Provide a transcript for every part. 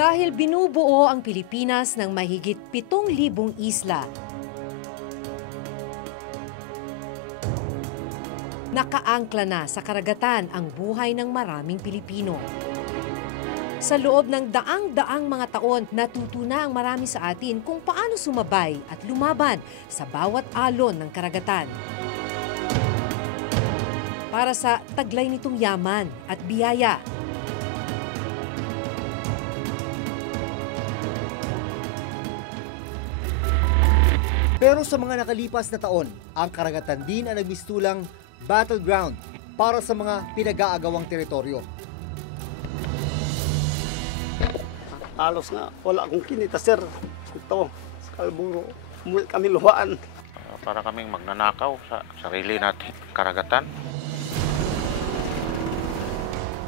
Dahil binubuo ang Pilipinas ng mahigit 7,000 isla, nakaangkla na sa karagatan ang buhay ng maraming Pilipino. Sa loob ng daang-daang mga taon, natuto na ang marami sa atin kung paano sumabay at lumaban sa bawat alon ng karagatan. Para sa taglay nitong yaman at biyaya. Pero sa mga nakalipas na taon, ang karagatan din ang nagmistulang battleground para sa mga pinag-aagawang teritoryo. Halos nga, wala akong kinita, sir. Ito, sa Kalburo, umuwi kami luhaan. Para kaming magnanakaw sa sarili natin karagatan.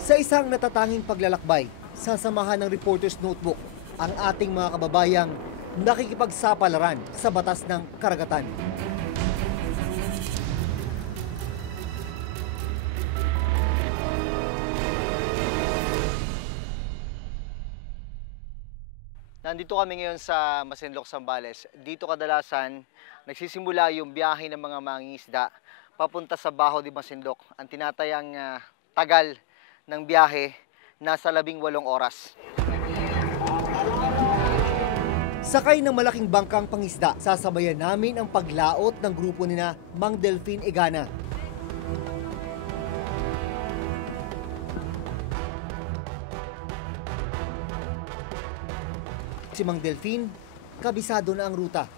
Sa isang natatanging paglalakbay, sasamahan ng Reporter's Notebook ang ating mga kababayang nakikipagsapalaran sa batas ng karagatan. Nandito kami ngayon sa Masinloc, Zambales. Dito kadalasan nagsisimula yung biyahe ng mga mangingisda papunta sa Baho de Masinloc. Ang tinatayang tagal ng biyahe nasa 18 oras. Sakay ng malaking bangkang pangisda, sasabayan namin ang paglaot ng grupo nina Mang Delfin Egana. Si Mang Delfin, kabisado na ang ruta.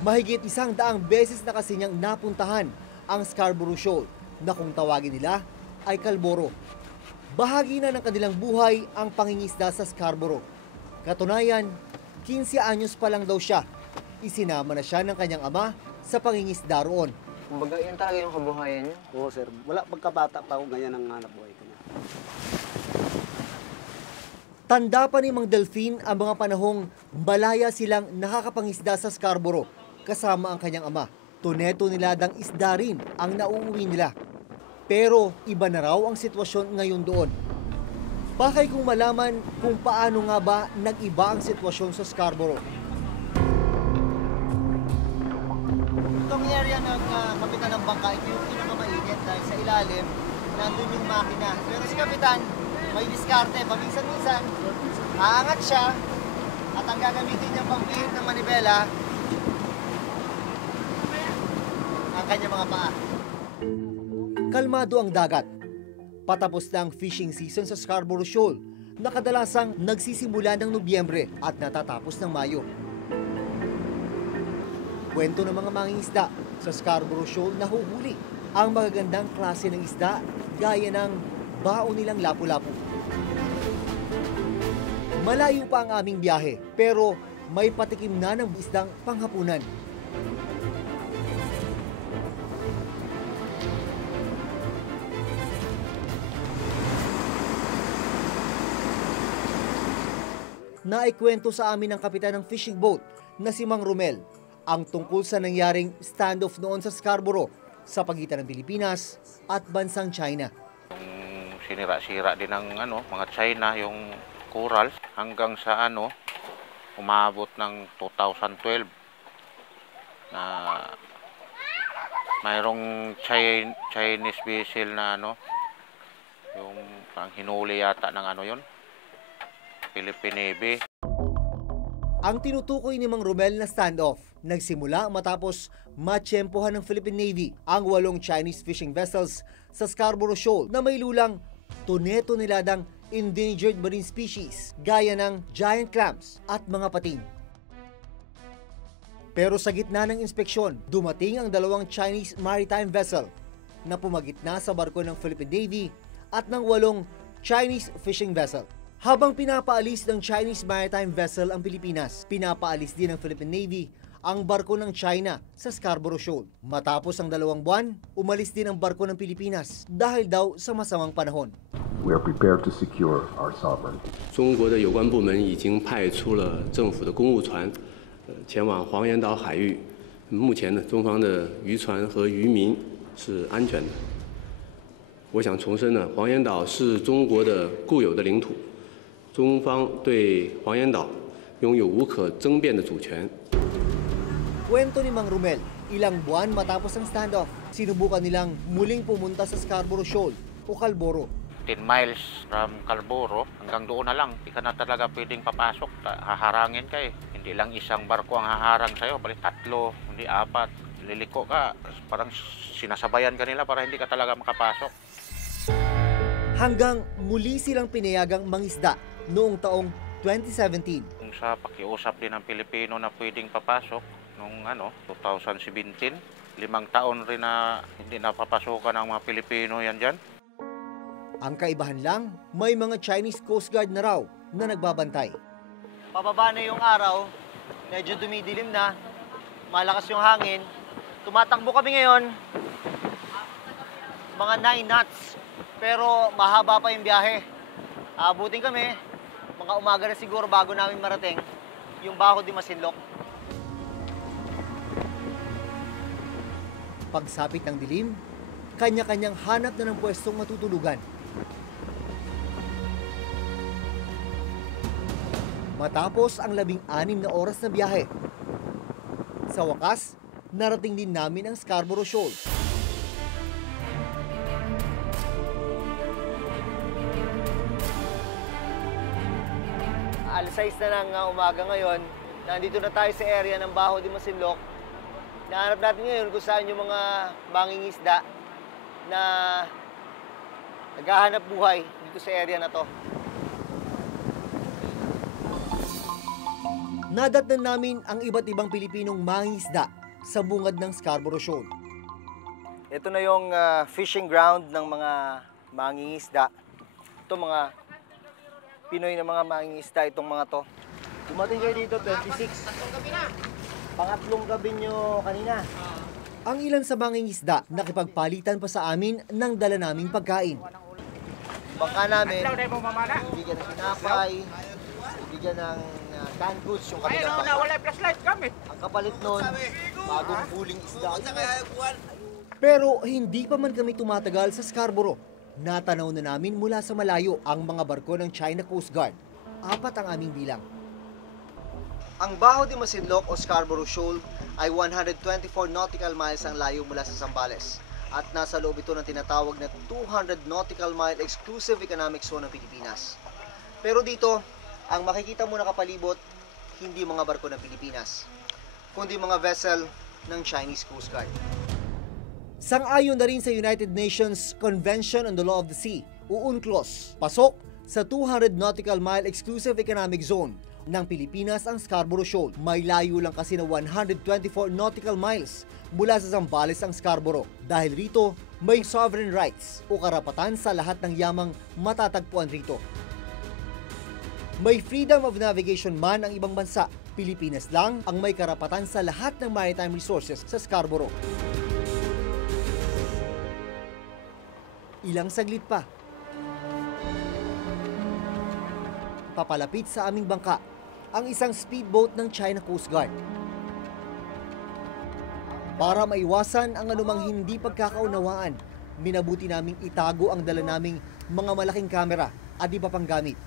Mahigit 100 beses na kasi niyang napuntahan ang Scarborough Shoal na kung tawagin nila ay Kalboro. Bahagi na ng kanilang buhay ang pangingisda sa Scarborough. Katunayan, 15 anyos pa lang daw siya. Isinama na siya ng kanyang ama sa pangingisda roon. Kumbaga, yan talaga yung kabuhayan niya? Oo, sir. Wala pagkabata pa ako ganyan ang hanap buhay ko. Tanda pa ni Mang Delfin ang mga panahong malaya silang nakakapangisda sa Scarborough kasama ang kanyang ama. Tuneto niladang isda rin ang nauuwi nila. Pero iba na raw ang sitwasyon ngayon doon. Pakay kong malaman kung paano nga ba nag-iba ang sitwasyon sa Scarborough. Itong area ng kapitan ng bangka, ito yung pinakamainit dahil sa ilalim, nandun yung makina. Pero si kapitan, may diskarte. Paminsan-minsan, aangat siya at ang gagamitin niya pang-pihit ng manibela, ang kanyang mga paa. Kalmado ang dagat. Patapos na ang fishing season sa Scarborough Shoal na kadalasang nagsisimula ng Nobyembre at natatapos ng Mayo. Kwento ng mga mangingisda sa Scarborough Shoal na huhuli ang magagandang klase ng isda gaya ng baon nilang lapu-lapu. Malayo pa ang aming biyahe pero may patikim na ng isdang panghapunan. Naikwento sa amin ng kapitan ng fishing boat na si Mang Romel ang tungkol sa nangyaring standoff noon sa Scarborough sa pagitan ng Pilipinas at bansang China. Yung sinira-sira din ng mga China yung corals hanggang sa umabot ng 2012 na mayroong Chinese vessel na yung parang hinuli yata ng yon. Philippine Navy. Ang tinutukoy ni Mang Romel na standoff nagsimula matapos matsyempohan ng Philippine Navy ang 8 Chinese fishing vessels sa Scarborough Shoal na may lulang tuneto niladang endangered marine species gaya ng giant clams at mga pating. Pero sa gitna ng inspeksyon, dumating ang 2 Chinese maritime vessel na pumagitna sa barko ng Philippine Navy at ng 8 Chinese fishing vessel. Habang pinapaalis ng Chinese maritime vessel ang Pilipinas, pinapaalis din ng Philippine Navy ang barko ng China sa Scarborough Shoal. Matapos ang 2 buwan, umalis din ang barko ng Pilipinas dahil daw sa masamang panahon. We are prepared to secure our sovereignty. 中国的有关部门已经派出了政府的公务船，前往黄岩岛海域。目前呢，中方的渔船和渔民是安全的。我想重申呢，黄岩岛是中国的固有的领土，中方对黄岩岛拥有无可争辩的主权。 Kwento ni Mang Romel, ilang buwan matapos ang standoff, sinubukan nilang muling pumunta sa Scarborough Shoal o Kalboro. 10 miles from Calboro, hanggang doon na lang. Hindi ka na talaga pwedeng papasok. Haharangin ka eh. Hindi lang isang barko ang haharang sa'yo, balik 3, hindi 4. Liliko ka, parang sinasabayan ka nila para hindi ka talaga makapasok. Hanggang muli silang pinayagang mangisda noong taong 2017. Kung sa pakiusap din ng Pilipino na pwedeng papasok, noong 2017, 5 taon rin na hindi napapasukan ng mga Pilipino yan dyan. Ang kaibahan lang, may mga Chinese Coast Guard na raw na nagbabantay. Pababa na yung araw, medyo dumidilim na, malakas yung hangin. Tumatakbo kami ngayon, mga 9 knots, pero mahaba pa yung biyahe. Abutin kami, mga umaga na siguro bago namin marating yung Baho de Masinloc. Pagsapit ng dilim, kanya-kanyang hanap na ng pwestong matutulugan. Matapos ang 16 na oras na biyahe, sa wakas, narating din namin ang Scarborough Shoal. Alas 6 na ng umaga ngayon, nandito na tayo sa area ng Baho de Masinloc. Nahanap natin ngayon kung saan yung mga mangingisda na naghahanap buhay dito sa area na to. Nadatnan namin ang iba't ibang Pilipinong mangingisda sa bungad ng Scarborough Shoal. Ito na yung fishing ground ng mga mangingisda. Ito mga Pinoy na mga mangingisda itong mga to. Dumating kayo dito 26. Pangatlong gabi nyo kanina. Ang ilan sa mangingisda nakipagpalitan pa sa amin ng dala naming pagkain. Bangka namin, bigyan ng tinapay, bigyan ng canned goods yung kabilang bangka. Ang kapalit nun, bagong huling isda. Pero hindi pa man kami tumatagal sa Scarborough. Natanaw na namin mula sa malayo ang mga barko ng China Coast Guard. 4 ang aming bilang. Ang Baho de Masinloc o Scarborough Shoal ay 124 nautical miles ang layo mula sa Zambales at nasa loob ito ng tinatawag na 200 nautical mile exclusive economic zone ng Pilipinas. Pero dito, ang makikita mo na kapalibot, hindi mga barko ng Pilipinas, kundi mga vessel ng Chinese Coast Guard. Sang-ayon na rin sa United Nations Convention on the Law of the Sea o UNCLOS, pasok sa 200 nautical mile exclusive economic zone ng Pilipinas ang Scarborough Shoal. May layo lang kasi na 124 nautical miles mula sa Zambales ang Scarborough. Dahil rito, may sovereign rights o karapatan sa lahat ng yamang matatagpuan rito. May freedom of navigation man ang ibang bansa. Pilipinas lang ang may karapatan sa lahat ng maritime resources sa Scarborough. Ilang saglit pa, papalapit sa aming bangka ang isang speedboat ng China Coast Guard. Para maiwasan ang anumang hindi pagkakaunawaan, minabuti naming itago ang dala naming mga malaking kamera at iba pang gamit.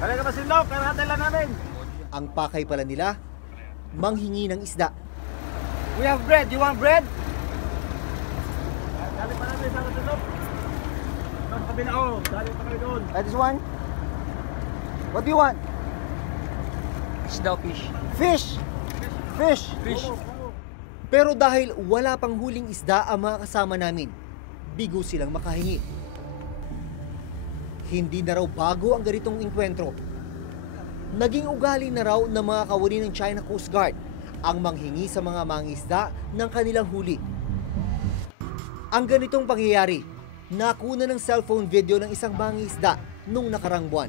Talaga Masinloc, karahatay lang namin. Ang pakay pala nila, manghingi ng isda. We have bread. You want bread? Dali pa namin sa Masinloc. Ang kabila ko, dali pa kayo doon. This one? What do you want? Isda fish. Fish! Fish! Fish. Pero dahil wala pang huling isda ang mga kasama namin, bigo silang makahingi. Hindi na raw bago ang ganitong engkwentro. Naging ugali na raw ng mga kawani ng China Coast Guard ang manghingi sa mga mangisda ng kanilang huli. Ang ganitong pangyayari, nakuna ng cellphone video ng isang mangisda nung nakarang buwan.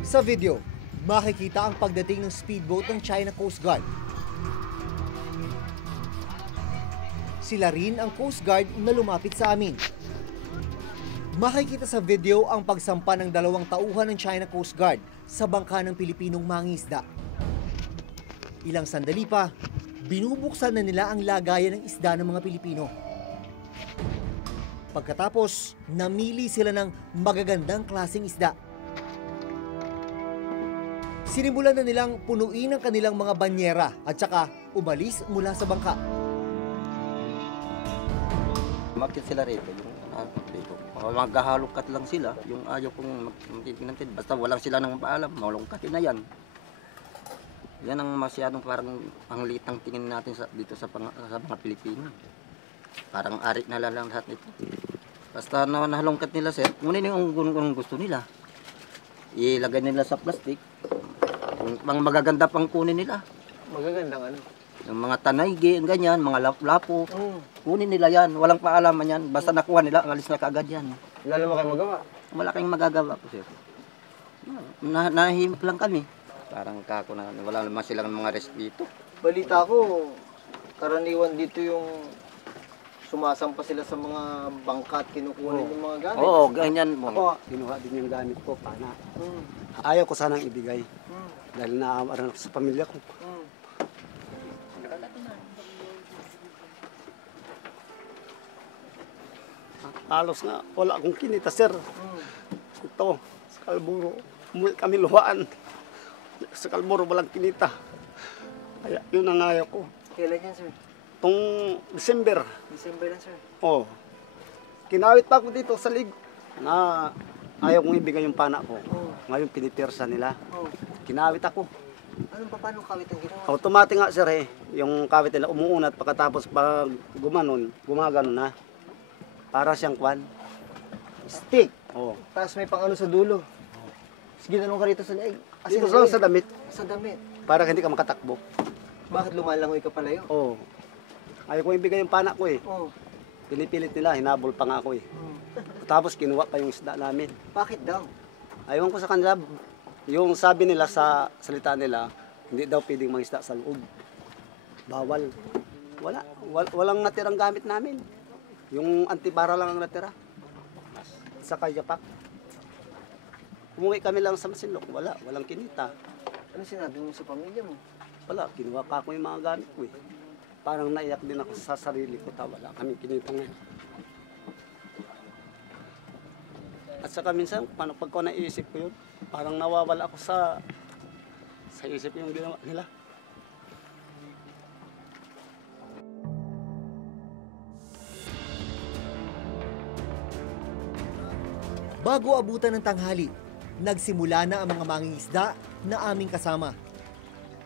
Sa video, makikita ang pagdating ng speedboat ng China Coast Guard. Sila rin ang Coast Guard na lumapit sa amin. Makikita sa video ang pagsampa ng 2 tauhan ng China Coast Guard sa bangka ng Pilipinong mangingisda. Ilang sandali pa, binubuksan na nila ang lagayan ng isda ng mga Pilipino. Pagkatapos, namili sila ng magagandang klaseng isda. Sinimulan na nilang punuin ang kanilang mga banyera at saka umalis mula sa bangka. Umakyat sila rito, dito. Maghahalongkat lang sila, yung ayaw kong magtitinantid. Basta walang sila nang paalam, malungkatin na yan. Yan ang masyadong parang panglitang tingin natin dito sa mga Pilipino. Parang ari na lang lahat nito. Basta nahalongkat nila, sir, kunin yung gusto nila. Ilagay nila sa plastic. Yung magaganda pang kunin nila. Magagandang ano? Yung mga tanay, ganyan, mga lapo. Kunin nila yan. Walang paalaman yan. Basta nakuha nila, alis na kaagad yan. Wala naman kayo magawa. Wala kayong magagawa po, sir. Nahihimp lang kami. Parang kako na, wala naman silang mga rest dito. Balita ko, karaniwan dito yung sumasampa sila sa mga bangka at kinukunin yung mga gamit. Oo, ganyan. Ako, kinuha din yung gamit ko, pana. Ayaw ko sanang ibigay. Dahil naaawaran ako sa pamilya ko. Halos nga, wala akong kinita, sir. Ito, sa Kalburo, umuwi kami luhaan. Sa Kalburo, walang kinita. Kaya yun ang ayaw ko. Kailan yan, sir? Itong December. December lang, sir. Oh, kinawit pa ako dito sa lig na ayaw kong ibigay yung pana ko. Ngayon pinipirsa nila. Kinawit ako. Anong paano kawit ang ginawa? Automatic nga, sir, eh. Yung kawit nila umuunat pagkatapos pag gumagano na. Para siyang kwan. Stick. Oh. Tapos may pang ano sa dulo. Tapos ginanong ka rito sa leeg. Dito lang sa damit. Sa damit. Para hindi ka makatakbo. Bakit lumalangoy ka palayo? Oh. Ayaw ko ibigay yung pana ko eh. Oh. Pinipilit nila, hinabol pa nga ako eh. Tapos kinuha pa yung isda namin. Bakit daw? Ayaw ko sa kanila, yung sabi nila sa salita nila, hindi daw pwedeng mangisda sa loob. Bawal. Walang natirang gamit namin. Yung antibara lang ang natira. Sa kayapak. Umuwi kami lang sa Masinloc. Walang kinita. Ano sinabi mo sa pamilya mo? Wala, kinuha pa ako yung mga gamit ko eh. Parang naiyak din ako sa sarili ko. Wala kami kinita ngayon. At saka minsan, pag ko naisip ko yun, parang nawawala ako sa isip yung ginawa nila. Bago abutan ng tanghali, nagsimula na ang mga mangingisda na aming kasama.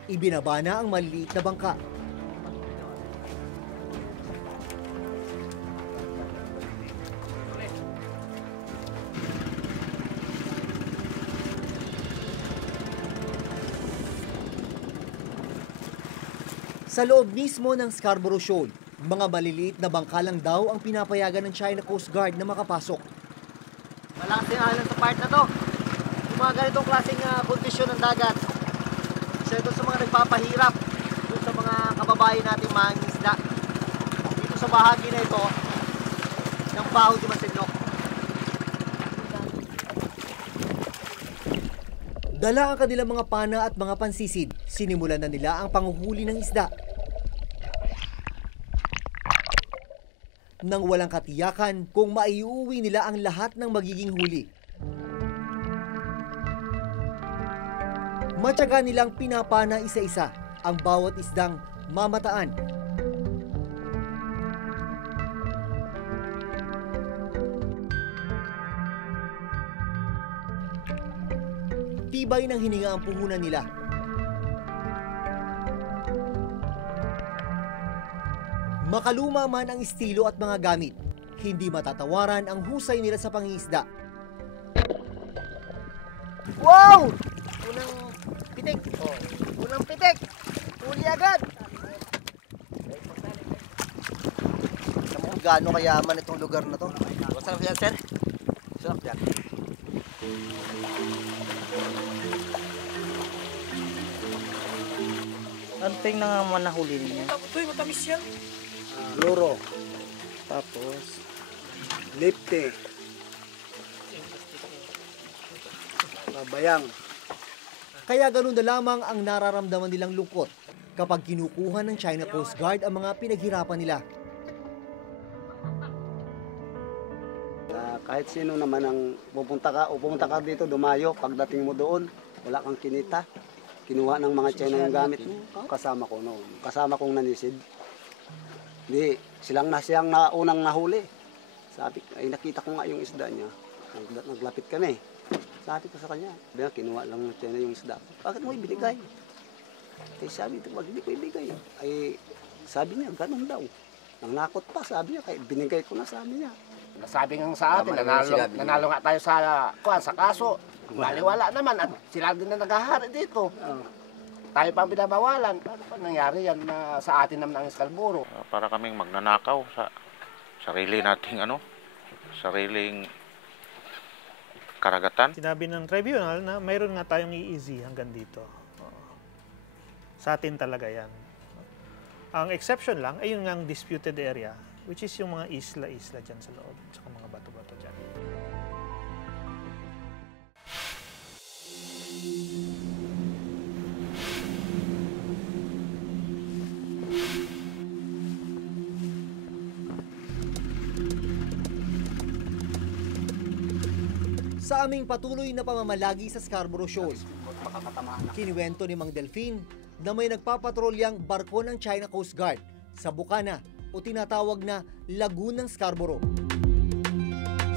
Ibinaba na ang maliliit na bangka. Sa loob mismo ng Scarborough Shoal, mga maliliit na bangka lang daw ang pinapayagan ng China Coast Guard na makapasok. Malakas yung alon sa part na to. Yung mga ganitong klaseng kondisyon ng dagat. Isa ito sa mga nagpapahirap dun sa mga kababayan nating mangingisda. Dito sa bahagi na ito ng Baho de Masinloc. Dala ang kanilang mga pana at mga pansisid. Sinimulan na nila ang panghuhuli ng isda. Nang walang katiyakan kung maiuwi nila ang lahat ng magiging huli. Matyaga nilang pinapana isa-isa ang bawat isdang mamataan. Tibay ng hininga ang puhunan nila. Makaluma man ang estilo at mga gamit, hindi matatawaran ang husay nila sa pangingisda. Wow! Unang pitik. Unang pitik. Huli agad. Alam mo gaano kayaman itong lugar na to. Masarap yan, sir. Masarap yan. Ano pa yung naman nahuli niya? Uy, matamis yan. Luro, Tapos, lipte, babayang. Kaya ganun na lamang ang nararamdaman nilang lungkot kapag kinukuha ng China Coast Guard ang mga pinaghirapan nila. kahit sino naman ang pupunta ka dito, dumayo, pagdating mo doon, wala kang kinita. Kinuha ng mga China yung gamit mo. Kasama ko noon. Kasama kong nanisid. Hindi, siyang unang nahuli. Sabi, ay nakita ko nga yung isda niya. Naglapit kami. Sabi ko sa kanya, kinuha lang ng China yung isda. Bakit mo ibinigay? Eh sabi, wag hindi ko ibigay. Ay sabi niya, ganun daw. Nangnakot pa, sabi niya, kaya binigay ko na, sabi niya. Nasabi nga sa atin, nanalo nga tayo sa kaso. Baliwala naman at sila din na naghahari dito. Tayo pa ang binabawalan. Paano pa nangyari yan na sa atin naman ang Scarborough? Para kaming magnanakaw sa sarili nating sariling karagatan. Sinabi ng tribunal na mayroon nga tayong EEZ hanggang dito. Sa atin talaga yan. Ang exception lang ay yung ngang disputed area, which is yung mga isla-isla dyan sa loob, tsaka mga bato-bato dyan. Sa aming patuloy na pamamalagi sa Scarborough Shoal, kiniwento ni Mang Delphine na may nagpapatrolyang barko ng China Coast Guard sa Bukana o tinatawag na Lagoon ng Scarborough.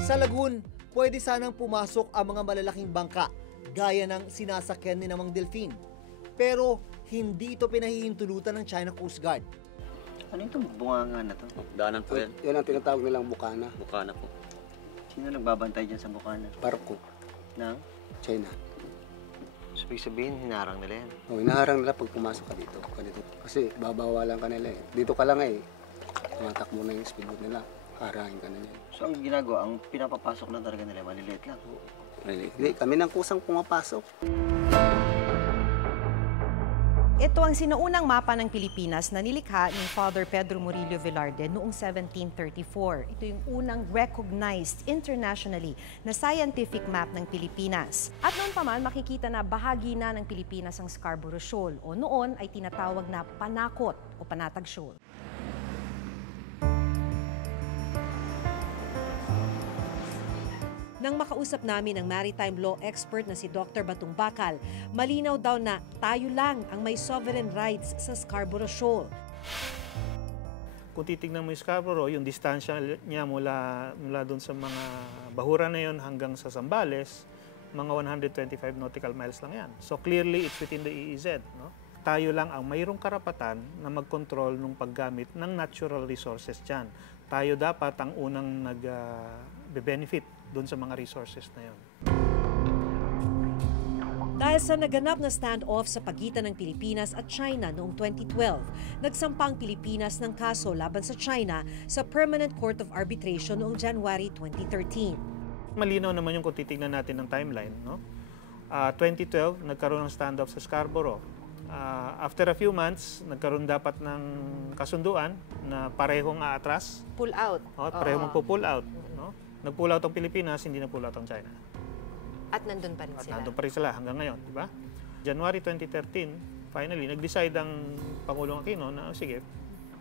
Sa lagoon, pwede sanang pumasok ang mga malalaking bangka gaya ng sinasakyan ni Mang Delphine. Pero hindi ito pinahihintulutan ng China Coast Guard. Ano itong bunganga na to? Daanan po yan. Yan ang tinatawag nilang Bukana. Bukana po. Sino nagbabantay dyan sa Bukana? Barko. Ng? China. So, ibig sabihin, hinarang nila yan? O, hinaharang nila pag pumasok ka dito. Kasi babawalan ka nila eh. Dito ka lang eh. Tumatakbo na yung speedboat nila. Harangin ka na yan. So, ang ginagawa, ang pinapapasok na talaga nila, maliliit lang. Hindi, kami nang kusang pumapasok. Ito ang sinaunang mapa ng Pilipinas na nilikha ni Father Pedro Murillo Velarde noong 1734. Ito yung unang recognized internationally na scientific map ng Pilipinas. At noon pa man, makikita na bahagi na ng Pilipinas ang Scarborough Shoal o noon ay tinatawag na Panakot o Panatag Shoal. Nang makausap namin ang maritime law expert na si Dr. Batong Bakal, malinaw daw na tayo lang ang may sovereign rights sa Scarborough Shoal. Kung titignan mo yung Scarborough, yung distansya niya mula doon sa mga bahura na yon hanggang sa Zambales, mga 125 nautical miles lang yan. So clearly, it's within the EEZ. No? Tayo lang ang mayroong karapatan na mag-control ng paggamit ng natural resources dyan. Tayo dapat ang unang nag-benefit doon sa mga resources na yon. Dahil sa naganap na standoff sa pagitan ng Pilipinas at China noong 2012, nagsampa ang Pilipinas ng kaso laban sa China sa Permanent Court of Arbitration noong January 2013. Malinaw naman yung kung titignan natin ng timeline. No? 2012, nagkaroon ng standoff sa Scarborough. After a few months, nagkaroon dapat ng kasunduan na parehong aatras. Pull out. Parehong magpo-pull out. No? Nag-pull out ang Pilipinas, hindi na pull out ang China. At nandun pa rin sila. Nandun pa rin sila hanggang ngayon, di ba? January 2013, finally, nag-decide ang Pangulong Aquino na, sige,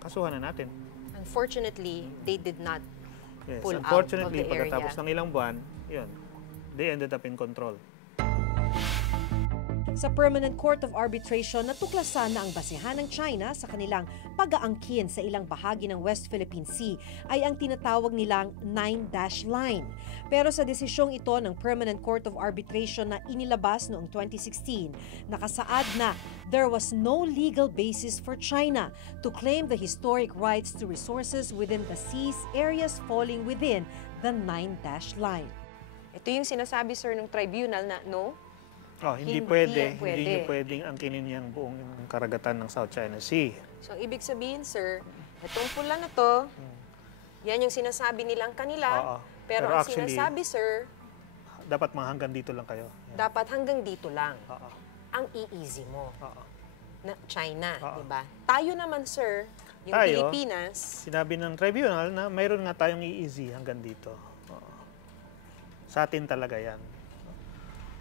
kasuhan na natin. Unfortunately, they did not pull out of the area. Unfortunately, pagkatapos ng ilang buwan, yun, they ended up in control. Sa Permanent Court of Arbitration, natuklasan na ang basehan ng China sa kanilang pag-aangkin sa ilang bahagi ng West Philippine Sea ay ang tinatawag nilang 9-dash line. Pero sa desisyong ito ng Permanent Court of Arbitration na inilabas noong 2016, nakasaad na there was no legal basis for China to claim the historic rights to resources within the seas areas falling within the 9-dash line. Ito yung sinasabi, sir, ng tribunal na no? Hindi pwedeng angkinin niyang buong karagatan ng South China Sea. So, ibig sabihin, sir, itong pula na to, yan yung sinasabi nilang kanila, pero ang actually, sinasabi, sir, dapat hanggang dito lang kayo. Yan. Dapat hanggang dito lang. Ang EEZ mo. Na China, di ba? Tayo naman, sir, yung Pilipinas. Sinabi ng tribunal na mayroon nga tayong EEZ hanggang dito. Sa atin talaga yan.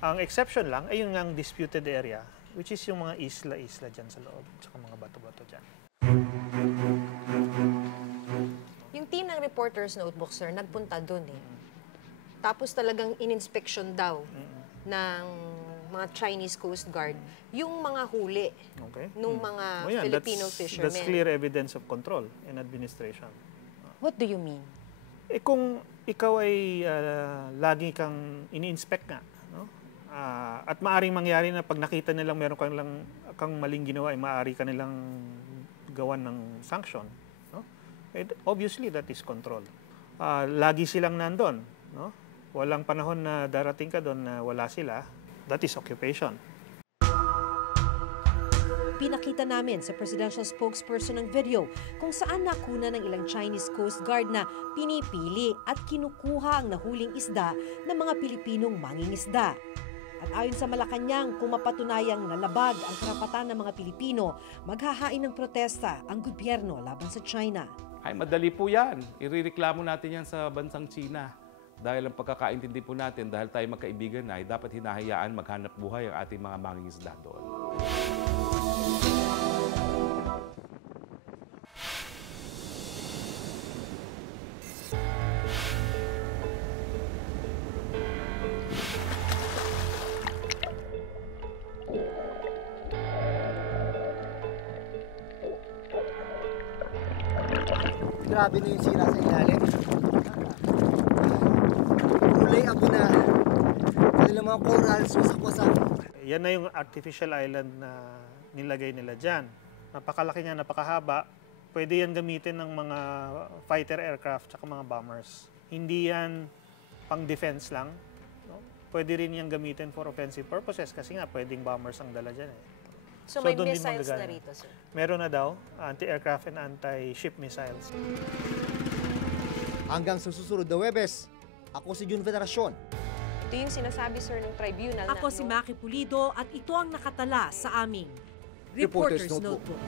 Ang exception lang ay yung ngang disputed area, which is yung mga isla-isla dyan sa loob, tsaka mga bato-bato dyan. Yung team ng Reporters Notebook, sir, nagpunta doon eh. Tapos talagang in-inspection daw ng mga Chinese Coast Guard yung mga huli ng mga Filipino fishermen. That's clear evidence of control and administration. What do you mean? Kung ikaw ay lagi kang ini-inspect nga, no? At maaring mangyari na pag nakita nilang meron kang maling ginawa, ay maaari ka nilang gawan ng sanction. No? Obviously, that is control. Lagi silang nandun. No? Walang panahon na darating ka doon na wala sila. That is occupation. Pinakita namin sa presidential spokesperson ng video kung saan nakuna ng ilang Chinese Coast Guard na pinipili at kinukuha ang nahuling isda ng mga Pilipinong mangingisda. At ayon sa Malacanang, kung mapatunayang nalabag ang karapatan ng mga Pilipino, maghahain ng protesta ang gobyerno laban sa China. Ay, madali po yan. Irereklamo natin yan sa bansang China. Dahil ang pagkakaintindi po natin, dahil tayo magkaibigan na, ay dapat hinahayaan maghanap buhay ang ating mga mangingisda doon. Grabe na yung sira sa ilalim. Kulay ako na. Kanilang mga corals, wasak-wasak. Yan na yung artificial island na nilagay nila dyan. Napakalaki niya, napakahaba. Pwede yan gamitin ng mga fighter aircraft at mga bombers. Hindi yan pang-defense lang. No? Pwede rin yan gamitin for offensive purposes kasi nga pwedeng bombers ang dala dyan. So may missiles na rito, sir? Meron na daw, anti-aircraft and anti-ship missiles. Hanggang sa susunod na Huwebes, ako si Jun Veneracion. Ito yung sinasabi, sir, ng tribunal. Ako si Maki Pulido at ito ang nakatala sa aming Reporter's Notebook.